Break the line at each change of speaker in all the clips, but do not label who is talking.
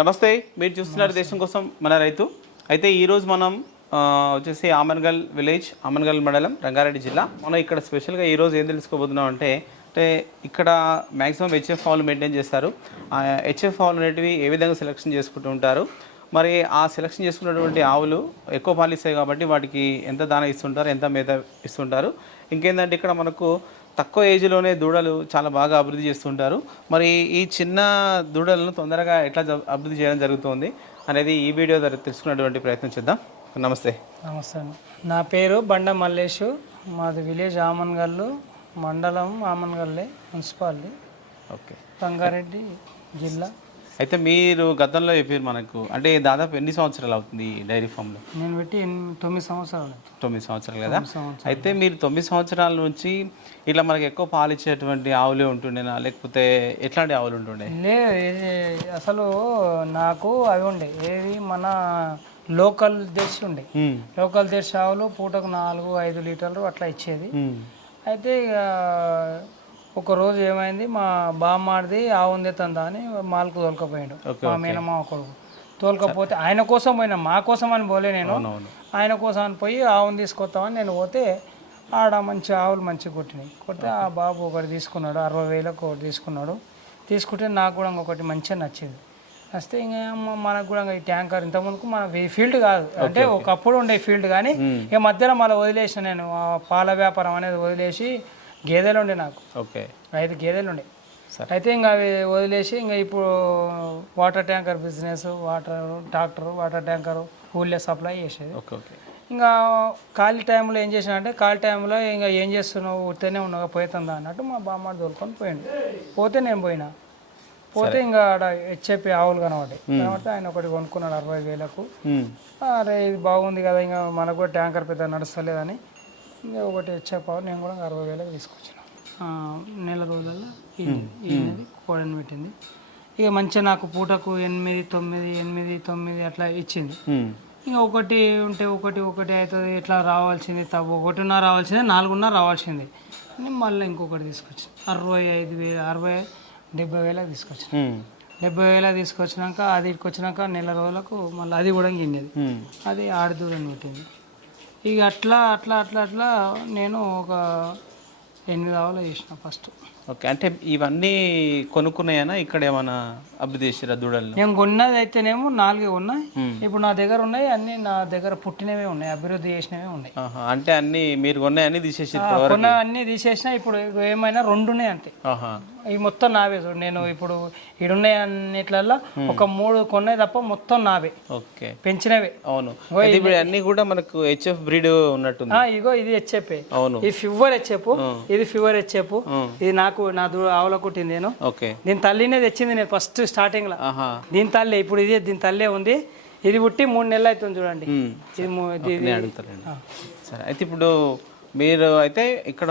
నమస్తే మీరు చూస్తున్నారు దేశం కోసం మన రైతు. అయితే ఈరోజు మనం వచ్చేసి ఆమన్గల్ విలేజ్ ఆమన్గల్ మండలం రంగారెడ్డి జిల్లా. మనం ఇక్కడ స్పెషల్గా ఈరోజు ఏం తెలుసుకోబోతున్నాం అంటే అంటే ఇక్కడ మ్యాక్సిమం హెచ్ఎఫ్ హాల్ మెయింటైన్ చేస్తారు. ఆ హెచ్ఎఫ్ హాల్ అనేటివి ఏ విధంగా సెలెక్షన్ చేసుకుంటూ ఉంటారు? మరి ఆ సెలెక్షన్ చేసుకున్నటువంటి ఆవులు ఎక్కువ పాలు ఇస్తాయి కాబట్టి వాటికి ఎంత దాన ఇస్తుంటారు ఎంత మేత ఇస్తుంటారు? ఇంకేంటంటే ఇక్కడ మనకు తక్కువ ఏజ్లోనే దూడలు చాలా బాగా అభివృద్ధి చేస్తుంటారు. మరి ఈ చిన్న దూడలను తొందరగా ఎట్లా అభివృద్ధి చేయడం జరుగుతుంది అనేది ఈ వీడియో ద్వారా తెలుసుకునేటువంటి ప్రయత్నం చేద్దాం. నమస్తే.
నమస్తే. నా పేరు బండ మల్లేషు. మాది విలేజ్ ఆమన్గల్లు మండలం ఆమన్గల్లే మున్సిపాలిటీ.
ఓకే.
రంగారెడ్డి జిల్లా.
అయితే మీరు గతంలో చెప్పారు మనకు అంటే దాదాపు ఎన్ని సంవత్సరాలు అవుతుంది డైరీ ఫామ్లో?
నేను పెట్టి తొమ్మిది సంవత్సరాలు.
తొమ్మిది సంవత్సరాలు కదా. అయితే మీరు తొమ్మిది సంవత్సరాల నుంచి ఇట్లా మనకి ఎక్కువ పాలు ఇచ్చేటువంటి ఆవులే ఉంటుండేనా? లేకపోతే ఎట్లాంటి ఆవులు ఉంటుండే?
లే ఇది అసలు నాకు అవి ఉండే. ఏది మన లోకల్ దేశ ఉండే. లోకల్ దేశ ఆవులు పూటకు నాలుగు ఐదు లీటర్లు అట్లా ఇచ్చేది. అయితే ఇక ఒక రోజు ఏమైంది మా బామ్మాడిది ఆవు ఉంది తందా అని మాలకు తోలుకపోయాడు. మా మేనమామ కొడుకు. తోలుకపోతే ఆయన కోసం పోయినా మా కోసం అని పోలే నేను. ఆయన కోసం అని పోయి ఆవును తీసుకొస్తామని నేను పోతే ఆడ మంచి ఆవులు మంచిగా కొట్టినాయి. కొడితే ఆ బాబు ఒకటి తీసుకున్నాడు అరవై వేలకు ఒకటి తీసుకున్నాడు. తీసుకుంటే నాకు కూడా ఒకటి మంచిగా నచ్చింది. వస్తే ఇంకా అమ్మ మనకు కూడా ఈ ట్యాంకర్ ఇంతకుముందుకు మన ఈ ఫీల్డ్ కాదు. అంటే ఒకప్పుడు ఉండే ఫీల్డ్ కానీ ఇక మధ్యలో మళ్ళీ వదిలేసిన నేను పాల వ్యాపారం అనేది వదిలేసి గేదెలు ఉండే నాకు.
ఓకే.
ఐదు గేదెలు ఉండే
సరే.
అయితే ఇంకా అవి వదిలేసి ఇంకా ఇప్పుడు water tanker business water tractor water tanker ఊళ్ళో సప్లై చేసేది.
Okay okay.
ఇంకా ఖాళీ టైంలో ఏం చేసిన అంటే ఖాళీ టైంలో ఇంకా ఏం చేస్తున్నావు? ఉత్తనే ఉన్నావు? పోతుందా అన్నట్టు మా బామ్మ తోలుకొని పోయిండు. పోతే నేను పోయినా. పోతే ఇంకా ఆడ హెచ్ఎపి ఆవులు కనబడ్డాయి. కనబడితే ఆయన ఒకటి కొనుక్కున్నాడు అరవై వేలకు. అరే ఇది బాగుంది కదా ఇంకా మనకు కూడా ట్యాంకర్ పెద్ద నడుస్తలేదని. ఇంకా ఒకటి హెచ్ఎప్ ఆవు నేను కూడా అరవై వేలకు తీసుకొచ్చిన. నెల రోజుల్లో ఈయనది కోడని పెట్టింది. ఇక మంచిగా నాకు పూటకు ఎనిమిది తొమ్మిది ఎనిమిది తొమ్మిది అట్లా ఇచ్చింది. ఇంకా ఒకటి ఉంటే ఒకటి ఒకటి అవుతుంది ఇట్లా రావాల్సింది తప్ప ఒకటిన్నర రావాల్సింది నాలుగున్నర రావాల్సింది. అని మళ్ళీ ఇంకొకటి తీసుకొచ్చింది అరవై ఐదు వేలు అరవై డెబ్బై వేలకు తీసుకొచ్చిన. డెబ్బై వేలకు తీసుకొచ్చినాక అది ఇక్కడికి వచ్చినాక నెల రోజులకు మళ్ళీ అది కూడా గిన్నెది.
ఉమ్.
అది ఆడదూడని పెట్టింది. ఇక అట్లా అట్లా అట్లా అట్లా నేను ఒక ఎనిమిది ఆవులు చేసిన ఫస్ట్
ఓకే అంటే ఇవన్నీ కొనుక్కున్నాయనా? ఇక్కడ ఏమైనా అభివృద్ధి చేసిరా దూడలను?
నేను కొన్నది అయితేనేమో నాలుగే ఉన్నాయి. ఇప్పుడు నా దగ్గర ఉన్నాయి అన్నీ నా దగ్గర పుట్టినవే ఉన్నాయి అభివృద్ధి చేసినవే ఉన్నాయి.
ఆహా, అంటే అన్ని మీరు కొన్నాయన్ని తీసేసి
కొన్న అన్ని తీసేసిన ఇప్పుడు ఏమైనా రెండు ఉన్నాయి అంతే.
ఆహా.
ఈ మొత్తం నావే చూడు నేను ఇప్పుడు ఈడున్నాయి అన్నిట్లల్లో ఒక మూడు కొన్నాయి తప్ప మొత్తం నావే.
ఓకే.
పెంచినవే.
అవును. అయితే ఇప్పుడు అన్ని కూడా మనకు హెచ్ఎఫ్ బ్రీడ్ ఉన్నట్టుంది.
ఆ, ఇగో ఇది హెచ్చెప్పే
అవును.
ఇది ఫీవర్ హెచ్చెప్పు ఇది ఫీవర్
ఉం.
ఇది నాకు నా దూ ఆవుల కుట్టింది నేను.
ఓకే.
దీని తల్లినే తెచ్చింది నేను ఫస్ట్
స్టార్టింగ్లో.
దీని తల్లి ఇప్పుడు ఇది దీని తల్లే ఉంది. ఇది పుట్టి మూడు నెలలు అవుతుంది చూడండి. ఇది
సరే. అయితే ఇప్పుడు మీరు అయితే ఇక్కడ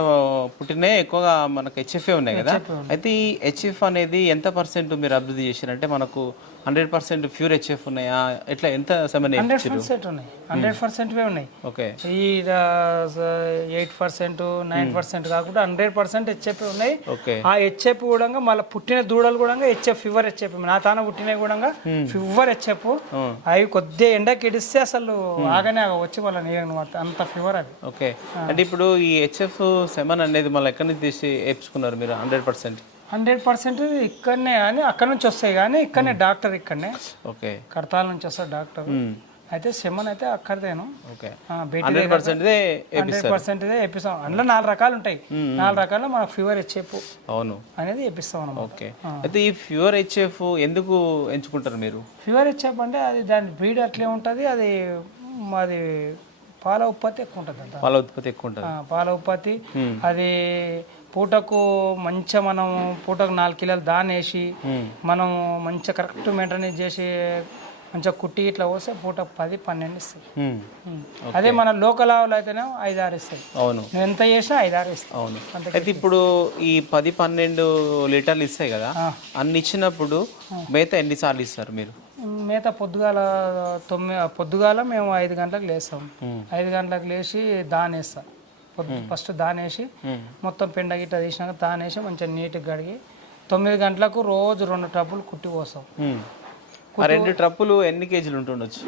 పుట్టినే ఎక్కువగా మనకు హెచ్ఎఫ్ఏ ఉన్నాయి కదా. అయితే ఈ హెచ్ఎఫ్ అనేది ఎంత పర్సెంట్ మీరు అభివృద్ధి చేశారంటే మనకు హండ్రెడ్ పర్సెంట్ ప్యూర్ హెచ్ఎఫ్ ఉన్నాయా? ఎట్లా ఎంత
హండ్రెడ్ పర్సెంట్ ఉన్నాయి. హండ్రెడ్ పర్సెంట్ ఉన్నాయి.
ఓకే.
ఈ ఎయిట్ పర్సెంట్ నైన్ పర్సెంట్ కాకుండా హండ్రెడ్ పర్సెంట్ హెచ్ఎఫ్ ఉన్నాయి.
ఓకే.
ఆ హెచ్ఎఫ్ కూడా మళ్ళీ పుట్టిన దూడలు కూడా హెచ్ఎఫ్ ఫీవర్ హెచ్ఎఫ్. నా తాన పుట్టినవి కూడా ఫీవర్ హెచ్ఎఫ్. అవి కొద్దిగా ఎండకి ఇడిస్తే అసలు ఆగనే ఆగ వచ్చి వాళ్ళ నీరు అంత ఫీవర్ అది
ఓకే. అంటే ఇప్పుడు ఈ హెచ్ఎఫ్ సెవెన్ అనేది మళ్ళీ ఎక్కడి నుంచి తీసి వేపించుకున్నారు మీరు హండ్రెడ్ పర్సెంట్?
హండ్రెడ్ పర్సెంట్ ఇక్కడనే కానీ అక్కడ నుంచి వస్తాయి కానీ ఇక్కడనే డాక్టర్ ఇక్కడనే.
ఓకే.
కడతాల నుంచి వస్తాడు డాక్టర్. అయితే సెమన్ అయితే అక్కడదేను
హండ్రెడ్ పర్సెంట్
అందులో నాలుగు రకాలు ఉంటాయి. నాలుగు రకాలు మనకు ఫీవర్ హెచ్ఎఫ్
అవును.
అనేది అనమాట
ఓకే. అయితే ఈ ప్యూర్ హెచ్ఎఫ్ ఎందుకు ఎంచుకుంటారు మీరు?
ఫీవర్ హెచ్ఎఫ్ అంటే అది దాని బ్రీడ్ అట్లే ఉంటుంది. అది అది పాల ఉత్పత్తి ఎక్కువ ఉంటుంది
పాల ఉత్పత్తి ఎక్కువ ఉంటుంది.
పాల ఉత్పత్తి. అది పూటకు మంచిగా మనం పూటకు నాలుగు కిలోలు దాని వేసి మనం మంచిగా కరెక్ట్ మెయింటెనెన్స్ చేసి మంచిగా కుట్టి ఇట్లా పోస్తే పూట పది పన్నెండు ఇస్తాయి. అదే మన లోకల్ ఆవులు అయితేనే ఐదు ఆరు ఇస్తాయి.
అవును.
ఎంత చేసినా ఐదు ఆరు ఇస్తాయి.
అవును. అయితే ఇప్పుడు ఈ పది పన్నెండు లీటర్లు ఇస్తాయి కదా అన్ని ఇచ్చినప్పుడు మేత ఎన్నిసార్లు ఇస్తారు మీరు?
మేత పొద్దుగాల తొమ్మిది పొద్దుగాల మేము ఐదు గంటలకు లేస్తాం. ఐదు గంటలకు లేచి దాని వేస్తాం. పొద్దు ఫస్ట్ దాని వేసి
ఉం.
మొత్తం పిండ గిట్ట తీసినాక దాని వేసి మంచిగా నీట్గా కడిగి తొమ్మిది గంటలకు రోజు రెండు టబ్బులు కుట్టి పోస్తాం.
రెండు ట్రప్పులు ఎన్ని కేజీలు ఉంటుండొచ్చు?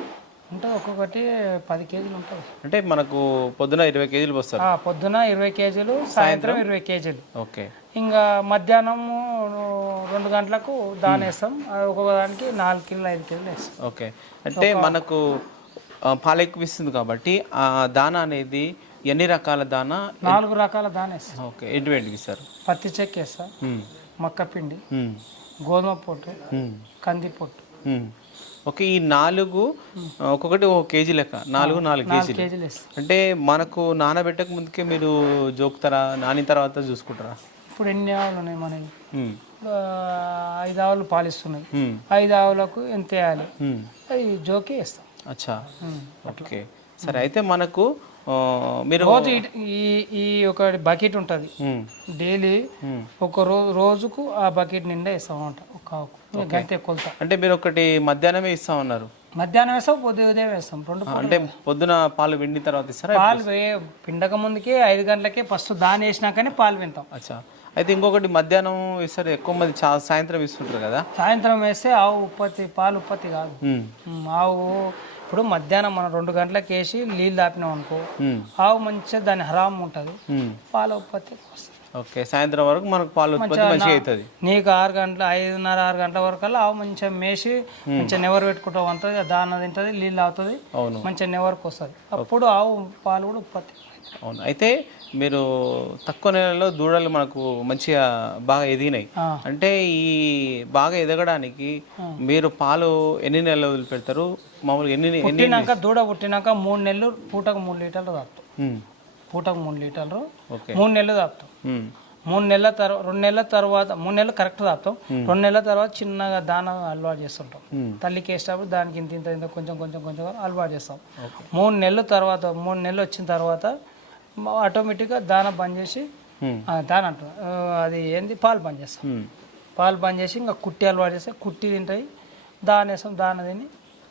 ఉంటుంది ఒక్కొక్కటి పది కేజీలు ఉంటుంది
అంటే మనకు పొద్దున ఇరవై కేజీలు పోస్తారు.
ఆ, పొద్దున ఇరవై కేజీలు సాయంత్రం? ఇరవై కేజీలు.
ఓకే.
ఇంకా మధ్యాహ్నం రెండు గంటలకు దాని వేస్తాం అది ఒక్కొక్క దానికి నాలుగు కిలోలు ఐదు కిలోలు వేస్తాం.
ఓకే. అంటే మనకు ఆ, పాలు ఎక్కువ ఇస్తుంది కాబట్టి ఆ దాన అనేది ఎన్ని రకాల దాన?
నాలుగు రకాల దాని వేస్తాం.
ఓకే ఎటువంటివి ఇస్తారు
పత్తి చెక్క వేస్తాం. మక్క పిండి. గోధుమ పొట్టు. కంది పొట్టు.
ఓకే ఈ నాలుగు ఒక్కొక్కటి ఒక కేజీ లెక్క. నాలుగు నాలుగు కేజీలు. అంటే మనకు నానబెట్టక ముందుకే మీరు జోకుతారా? నానిన తర్వాత చూసుకుంటారా?
ఇప్పుడు ఎన్ని ఆవులు ఉన్నాయి మనకి ఐదు ఆవులు పాలిస్తున్నాయి. ఐదు ఆవులకు ఎంత వేయాలి? జోకి వేస్తాం.
అచ్చా. ఓకే. సరే అయితే మనకు మీరు
రోజు ఈ ఈ ఒక బకెట్ ఉంటుంది. డైలీ. ఒక రోజు రోజుకు ఆ బకెట్ నిండా వేస్తాం అనమాట ఒక గంతే కొలత.
అంటే మీరు ఒకటి మధ్యాహ్నమే ఇస్తా ఉన్నారు.
మధ్యాహ్నం వేస్తాం పొద్దు ఉదయం వేస్తాం. రెండు
అంటే పొద్దున పాలు విండిన తర్వాత ఇస్తారా?
పాలు పిండక ముందుకే ఐదు గంటలకే ఫస్ట్ దాని వేసినాకనే పాలు వింటాం.
అచ్చా. అయితే ఇంకొకటి మధ్యాహ్నం ఇస్తారు ఎక్కువ మంది సాయంత్రం ఇస్తుంటారు కదా?
సాయంత్రం వేస్తే ఆవు ఉత్పత్తి పాలు ఉత్పత్తి కాదు. ఆవు ఇప్పుడు మధ్యాహ్నం మనం రెండు గంటలకు వేసి నీళ్ళు దాపినాం అనుకో ఆవు మంచిగా దాని హరాం ఉంటుంది. పాల ఉత్పత్తి
ఓకే సాయంత్రం వరకు మనకు పాలు ఉత్పత్తి మంచిగా అవుతుంది
నీకు ఆరు గంటల ఐదున్నర ఆరు గంటల వరకు ఆవు మంచిగా మేసి మంచిగా నెవరు పెట్టుకుంటాం అంతది దాన తింటుంది నీళ్ళు అవుతుంది మంచిగా నెవరికి వస్తుంది. అప్పుడు ఆవు పాలు కూడా ఉత్పత్తి.
అవును. అయితే మీరు తక్కువ నెలలో దూడలు మనకు మంచిగా బాగా ఎదిగినాయి. అంటే ఈ బాగా ఎదగడానికి మీరు పాలు ఎన్ని నెలలు వదిలిపెడతారు? మామూలుగా ఎన్ని ఎన్ని
పుట్టినాక దూడ పుట్టినాక మూడు నెలలు పూటకు మూడు లీటర్లు తాపుతాం పూటకు మూడు లీటర్లు
ఓకే.
మూడు నెలలు తాపుతాం మూడు నెలల తర్వాత రెండు నెలల తర్వాత మూడు నెలలు కరెక్ట్ తాపుతాం రెండు నెలల తర్వాత చిన్నగా దాన అలవాటు చేస్తుంటాం. తల్లికి వేసేటప్పుడు దానికి ఇంత ఇంత ఇంత కొంచెం కొంచెం కొంచెం అలవాటు చేస్తాం. మూడు నెలల తర్వాత మూడు నెలలు వచ్చిన తర్వాత ఆటోమేటిక్గా దాన బంద్ చేసి దాన అంటాం. అది ఏంది? పాలు బంద్ చేస్తాం. పాలు బంద్ చేసి ఇంకా కుట్టి అలవాటు చేస్తే కుట్టి తింటాయి. దాన వేస్తాం దాన తిని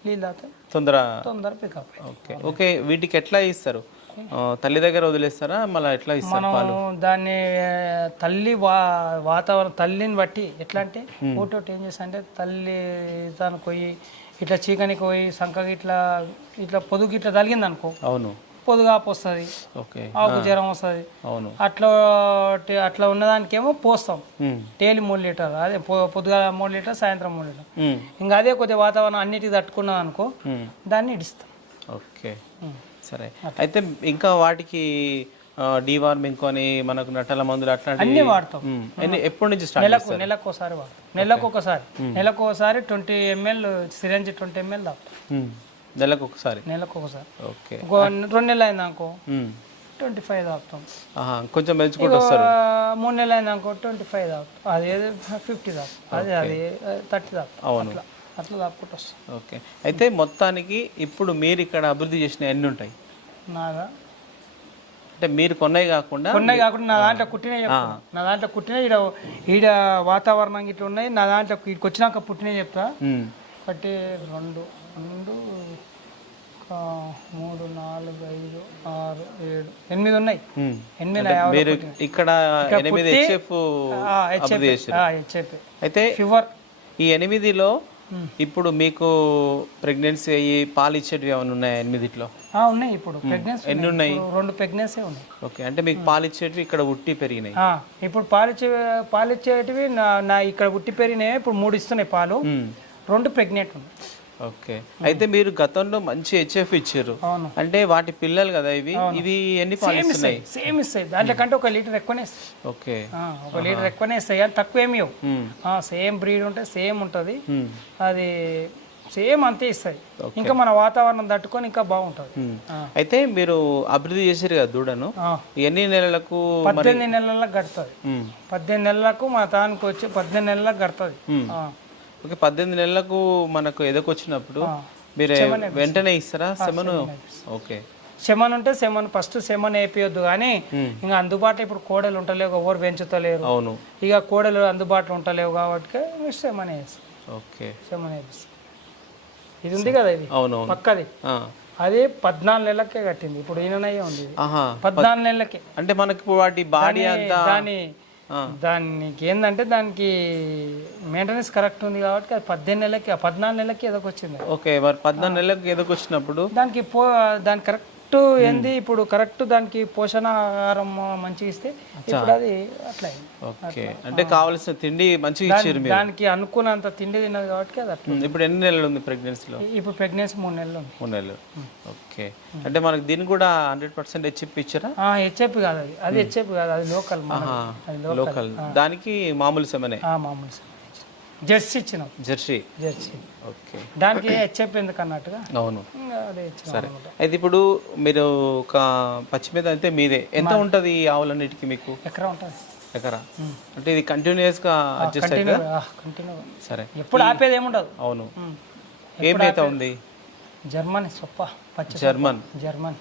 నీళ్ళు తాగుతాయి
తొందర
తొందర పికప్
ఓకే. ఓకే వీటికి ఎట్లా ఇస్తారు? తల్లి దగ్గర వదిలేస్తారా? మళ్ళీ ఎట్లా ఇస్తారు
మనం దాన్ని తల్లి వా వాతావరణం తల్లిని బట్టి ఎట్లా అంటే ఒకటి ఏం చేస్తా అంటే తల్లి దానికి పోయి ఇట్లా చీకనికి పోయి సంకకి ఇట్లా ఇట్లా పొదుగు ఇట్లా తగిలింది అనుకో
అవును.
పొదుగాపు వస్తుంది.
ఓకే.
ఆకు జ్వరం వస్తుంది.
అవును.
అట్లా అట్లా ఉన్నదానికేమో పోస్తాం. డైలీ మూడు లీటర్ అదే పొద్దుగా మూడు లీటర్ సాయంత్రం మూడు లీటర్ ఇంకా అదే కొద్దిగా వాతావరణం అన్నిటికీ తట్టుకున్నది అనుకో. దాన్ని ఇడిస్తాం.
ఓకే. సరే. అయితే ఇంకా వాటికి డీవార్మింగ్ కొని మనకు నట్టల మందులు అట్లాంటివి
అన్నీ వాడతాం.
ఎప్పటి నుంచి స్టార్ట్
నెలకు నెలకు ఒకసారి వాడతాం. నెలకు ఒకసారి. నెలకు ఒకసారి twenty ML syringe twenty ML
um, నెలకు ఒకసారి?
నెలకు ఒకసారి.
ఓకే.
రెండు నెలలు అయింది అనుకో ట్వంటీ ఫైవ్ తాగుతాం
కొంచెం పెంచుకుంటూ వస్తారు.
మూడు నెలలు అయింది అనుకో ట్వంటీ ఫైవ్ తాగుతాం అది ఫిఫ్టీ తాగుతాం అది అది థర్టీ తాగుతాం
అవును.
అట్లా తాపుకుంటూ వస్తాం.
ఓకే. అయితే మొత్తానికి ఇప్పుడు మీరు ఇక్కడ అభివృద్ధి చేసిన ఎన్ని ఉంటాయి?
నాగా
అంటే మీరు కొన్నవి కాకుండా
ఉన్నాయి కాకుండా నా దాంట్లో కుట్టినవి చెప్తా నా దాంట్లో కుట్టినవి ఈడ ఈడ వాతావరణం ఇట్లా ఉన్నాయి నా దాంట్లో ఇక్కడికి వచ్చినాక పుట్టినవి చెప్తా ఒకటి రెండు రెండు మూడు నాలుగు ఐదు ఆరు ఏడు. ఎనిమిది ఉన్నాయి. ఎనిమిది
మీరు ఇక్కడ ఎనిమిది హెచ్ఎఫ్
హెచ్ఎఫ్
అయితే
ఫీవర్
ఈ ఎనిమిదిలో ఇప్పుడు మీకు ప్రెగ్నెన్సీ అయ్యి పాలు ఇచ్చేటివి ఏమైనా ఉన్నాయా ఎనిమిదిట్లో?
ఉన్నాయి ఇప్పుడు. ప్రెగ్నెన్సీ
ఎన్ని ఉన్నాయి.
రెండు ప్రెగ్నెన్సీ ఉన్నాయి.
ఓకే. అంటే మీకు పాలు ఇచ్చేటివి ఇక్కడ ఉట్టి పెరిగినాయి.
ఇప్పుడు పాలిచ్చే పాలిచ్చేటివి నా నా ఇక్కడ ఉట్టి పెరిగినాయి? ఇప్పుడు మూడు ఇస్తున్నాయి పాలు. రెండు ప్రెగ్నెంట్ ఉన్నాయి.
ఓకే. అయితే మీరు గతంలో మంచి హెచ్ఎఫ్ ఇచ్చారు. అంటే వాటి పిల్లలు కదా ఇవి? ఇవి ఎన్ని పాలు
సేమ్ ఇస్తాయి. సేమ్ ఇస్తాయి. దాంట్లో కంటే ఒక లీటర్ ఎక్కువనే
ఓకే.
ఒక లీటర్ ఎక్కువనే ఇస్తాయి కానీ తక్కువ ఏమి
ఉమ్,
సేమ్ బ్రీడ్ ఉంటే సేమ్ ఉంటుంది.
ఉమ్,
అది సేమ్ అంతే ఇస్తాయి. ఇంకా మన వాతావరణం తట్టుకొని ఇంకా బాగుంటుంది.
అయితే మీరు అభివృద్ధి చేశారు కదా దూడను. ఎన్ని నెలలకు
పద్దెనిమిది నెలలకు గడుతుంది పద్దెనిమిది నెలలకు మా తానికి వచ్చి పద్దెనిమిది నెలలకు గడుతుంది.
ఓకే పద్దెనిమిది నెలలకు మనకు ఎదకొచ్చినప్పుడు మీరు వెంటనే ఇస్తారా? Semen okay.
శమన్ ఉంటే శమన్ ఫస్ట్ శమన్ వేపియొద్దు కానీ ఇంకా అందుబాటులో ఇప్పుడు కోడలు ఉంటలేవు ఎవరు పెంచుతలేరు.
అవును.
ఇక కోడలు అందుబాటులో ఉంటలేవు కాబట్టి శమన్ వేస్తాం.
ఓకే.
వేపిస్తాం ఇది ఉంది కదా ఇది? పక్కది. అది పద్నాలుగు నెలలకే కట్టింది. ఇప్పుడు ఈయననయ్యే ఉంది పద్నాలుగు నెలలకే.
అంటే మనకి వాటి బాడీ అంతా
దాని దానికి ఏంటంటే దానికి మెయింటెనెన్స్ కరెక్ట్ ఉంది కాబట్టి అది పద్దెనిమిది నెలలకి పద్నాలుగు నెలలకి ఏదో వచ్చింది
ఓకే మరి పద్నాలుగు నెలలకు ఎదకు వచ్చినప్పుడు
దానికి పో దాని కరెక్ట్ ఏంది? ఇప్పుడు కరెక్ట్ దానికి పోషణ ఆహారం మంచిగా ఇస్తే ఇప్పుడు అది అట్లా.
ఓకే. అంటే కావాల్సిన తిండి మంచిగా ఇచ్చారు మీరు?
దానికి అనుకున్నంత తిండి తిన్నది కాబట్టి అది అట్లా.
ఇప్పుడు ఎన్ని నెలలు ఉంది ప్రెగ్నెన్సీలో?
ఇప్పుడు ప్రెగ్నెన్సీ మూడు నెలలు ఉంది.
మూడు నెలలు. ఓకే. అంటే మనకి దీన్ని కూడా హండ్రెడ్ పర్సెంట్ హెచ్ఎప్ ఇచ్చారా?
హెచ్ఎఫ్ కాదు అది. అది హెచ్ఎఫ్ కాదు అది లోకల్ అది లోకల్.
దానికి మామూలు సెమనే?
మామూలు జెర్సీ ఇచ్చినాం.
జెర్సీ?
జెర్సీ.
ఓకే.
దానికి హెచ్ఎఫ్ ఎందుకు అన్నట్టుగా
అవును
అదే అనమాట
అయితే ఇప్పుడు మీరు ఒక పచ్చి మీద అయితే మీదే. ఎంత ఉంటుంది ఈ ఆవులన్నిటికీ మీకు?
ఎకరా ఉంటుంది.
ఎకరా? అంటే ఇది కంటిన్యూస్గా అడ్జస్ట్ అయితే సరే.
ఎప్పుడు ఆపేది ఏముండదు
అవును. ఏ మేత ఉంది?
జర్మనీ సొప్ప పచ్చి
జర్మన్.
జర్మన్.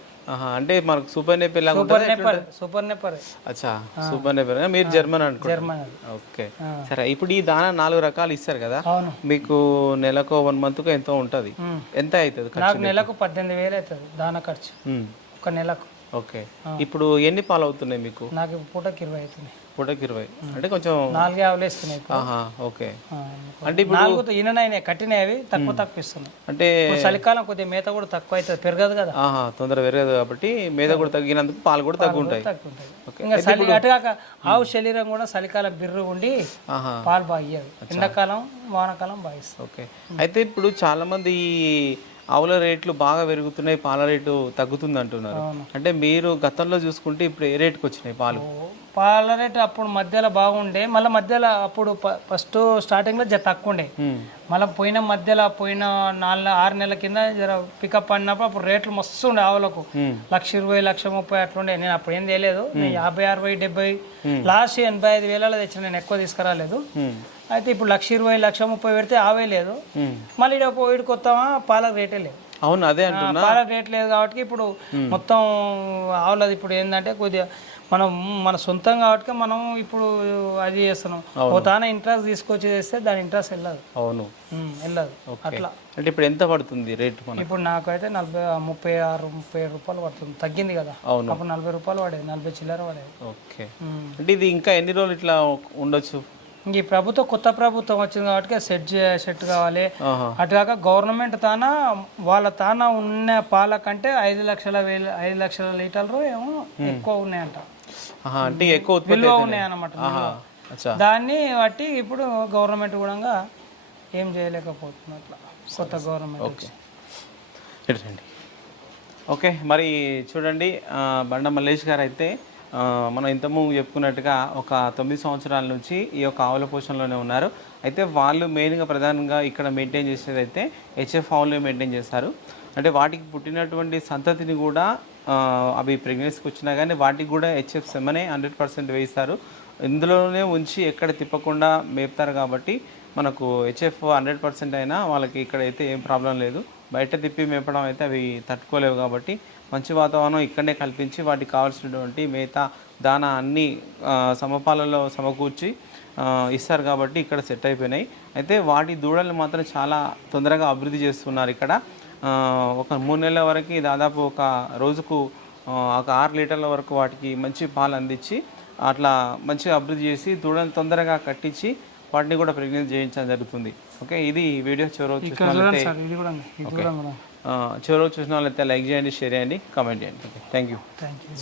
అంటే మనకు సూపర్ నేపర్ లాగా
సూపర్ నెప్పర్ సూపర్ నెప్పర్
అచ్చా సూపర్ నేపర్ మీరు జర్మన్ అనుకుంటారు
జర్మన్
ఓకే. సరే ఇప్పుడు ఈ దానా నాలుగు రకాలు ఇస్తారు కదా? మీకు నెలకు వన్ మంత్కు ఎంతో ఉంటుంది. ఎంత అవుతుంది?
నాకు నెలకు పద్దెనిమిది వేలు అవుతుంది దాన ఖర్చు. ఒక నెలకు.
ఓకే. ఇప్పుడు ఎన్ని పాలు అవుతున్నాయి మీకు?
నాకు పూటకి ఇరవై అవుతుంది
పూటకి ఇరవై. అంటే కొంచెం
నాలుగే ఆవులు వేస్తున్నాయి ఇప్పుడు.
ఆహా ఓకే. అంటే ఇప్పుడు
నాలుగు ఈయనైనా కట్టినవి తక్కువ తక్కువ ఇస్తున్నాయి.
అంటే
చలికాలం కొద్దిగా మేత కూడా తక్కువ అవుతుంది పెరగదు కదా.
ఆహా తొందర పెరగదు కాబట్టి మీద కూడా తగ్గినందుకు పాలు కూడా ఉంటాయి.
తక్కువ ఉంటుంది ఇంకా చలి అటుగాక ఆవు శరీరం కూడా చలికాలం బిర్రు ఉండి
ఆహా.
పాలు బాగా ఎండాకాలం వానాకాలం బాగా ఇస్తుంది.
ఓకే. అయితే ఇప్పుడు చాలా మంది ఆవుల రేట్లు బాగా పెరుగుతున్నాయి పాల రేటు తగ్గుతుంది అంటున్నారు. అంటే మీరు గతంలో చూసుకుంటే ఇప్పుడు ఏ రేటుకి వచ్చినాయి పాలు?
పాల రేటు అప్పుడు మధ్యలో బాగుండే మళ్ళీ మధ్యలో అప్పుడు ఫస్ట్ స్టార్టింగ్లో జర తక్కువ ఉండే మళ్ళీ పోయిన మధ్యలో పోయిన నాలుగు ఆరు నెలల కింద జర పికప్ అన్నప్పుడు అప్పుడు రేట్లు మస్తు ఉండే ఆవులకు. లక్ష ఇరవై లక్ష ముప్పై అట్లుండే. నేను అప్పుడు ఏం తెలియదు నేను యాభై అరవై డెబ్బై లాస్ట్ ఎనభై ఐదు వేలలో తెచ్చిన నేను ఎక్కువ తీసుకురాలేదు. అయితే ఇప్పుడు లక్ష ఇరవై లక్ష ముప్పై పెడితే ఆవే లేదు. మళ్ళీ వీడికి వస్తామా పాలకు రేటే లేదు.
అవును అదే అంటున్నా.
పాలకు రేట్ లేదు కాబట్టి ఇప్పుడు మొత్తం ఆవులది ఇప్పుడు ఏంటంటే కొద్దిగా మనం మన సొంతం కాబట్టి మనం ఇప్పుడు అది చేస్తున్నాం. ఓ తాన ఇంట్రెస్ట్ తీసుకొచ్చి చేస్తే దాని ఇంట్రెస్ట్ వెళ్ళదు.
అవును.
వెళ్ళదు. అట్లా.
అంటే ఇప్పుడు ఎంత పడుతుంది రేటు
ఇప్పుడు నాకైతే నలభై ముప్పై ఆరు ముప్పై ఏడు రూపాయలు పడుతుంది. తగ్గింది కదా.
అవును.
అప్పుడు నలభై రూపాయలు పడేది నలభై చిల్లర పడేది.
ఓకే. అంటే ఇది ఇంకా ఎన్ని రోజులు ఇట్లా ఉండొచ్చు?
ఈ ప్రభుత్వం కొత్త ప్రభుత్వం వచ్చింది కాబట్టి సెట్ సెట్ కావాలి. అటుగాక గవర్నమెంట్ తాన వాళ్ళ తాన ఉన్న పాల కంటే ఐదు లక్షల వేల ఐదు లక్షల లీటర్లు ఏమో ఎక్కువ ఉన్నాయంట.
అంటే ఎక్కువ
విలువ. ఉన్నాయన్నమాట దాన్ని బట్టి ఇప్పుడు గవర్నమెంట్ కూడా ఏం చేయలేకపోతుంది అట్లా. కొత్త గవర్నమెంట్
రండి. ఓకే మరి చూడండి బండ మల్లేష్ గారు అయితే మనం ఇంతకుముందు చెప్పుకున్నట్టుగా ఒక తొమ్మిది సంవత్సరాల నుంచి ఈ యొక్క ఆవుల పోషణలోనే ఉన్నారు. అయితే వాళ్ళు మెయిన్గా ప్రధానంగా ఇక్కడ మెయింటైన్ చేసేది అయితే హెచ్ఎఫ్ ఆవులు మెయింటైన్ చేస్తారు. అంటే వాటికి పుట్టినటువంటి సంతతిని కూడా అవి ప్రెగ్నెన్సీకి వచ్చినా కానీ వాటికి కూడా హెచ్ఎఫ్ సెమనే హండ్రెడ్ పర్సెంట్ వేయిస్తారు. ఇందులోనే ఉంచి ఎక్కడ తిప్పకుండా మేపుతారు కాబట్టి మనకు హెచ్ఎఫ్ హండ్రెడ్ పర్సెంట్ అయినా వాళ్ళకి ఇక్కడ అయితే ఏం ప్రాబ్లం లేదు. బయట తిప్పి మేపడం అయితే అవి తట్టుకోలేవు కాబట్టి మంచి వాతావరణం ఇక్కడనే కల్పించి వాటికి కావాల్సినటువంటి మేత దానా అన్ని సమపాలలో సమకూర్చి ఇస్తారు కాబట్టి ఇక్కడ సెట్ అయిపోయినాయి. అయితే వాటి దూడలు మాత్రం చాలా తొందరగా అభివృద్ధి చేస్తున్నారు ఇక్కడ. ఒక మూడు నెలల వరకు దాదాపు ఒక రోజుకు ఒక ఆరు లీటర్ల వరకు వాటికి మంచి పాలు అందించి అట్లా మంచిగా అభివృద్ధి చేసి దూడలను తొందరగా కట్టించి వాటిని కూడా ప్రెగ్నెంట్ చేయించడం జరుగుతుంది. ఓకే ఇది వీడియో చివరి చూసిన చివరి చూసిన వాళ్ళైతే లైక్ చేయండి షేర్ చేయండి కామెంట్ చేయండి. Okay thank you
thank you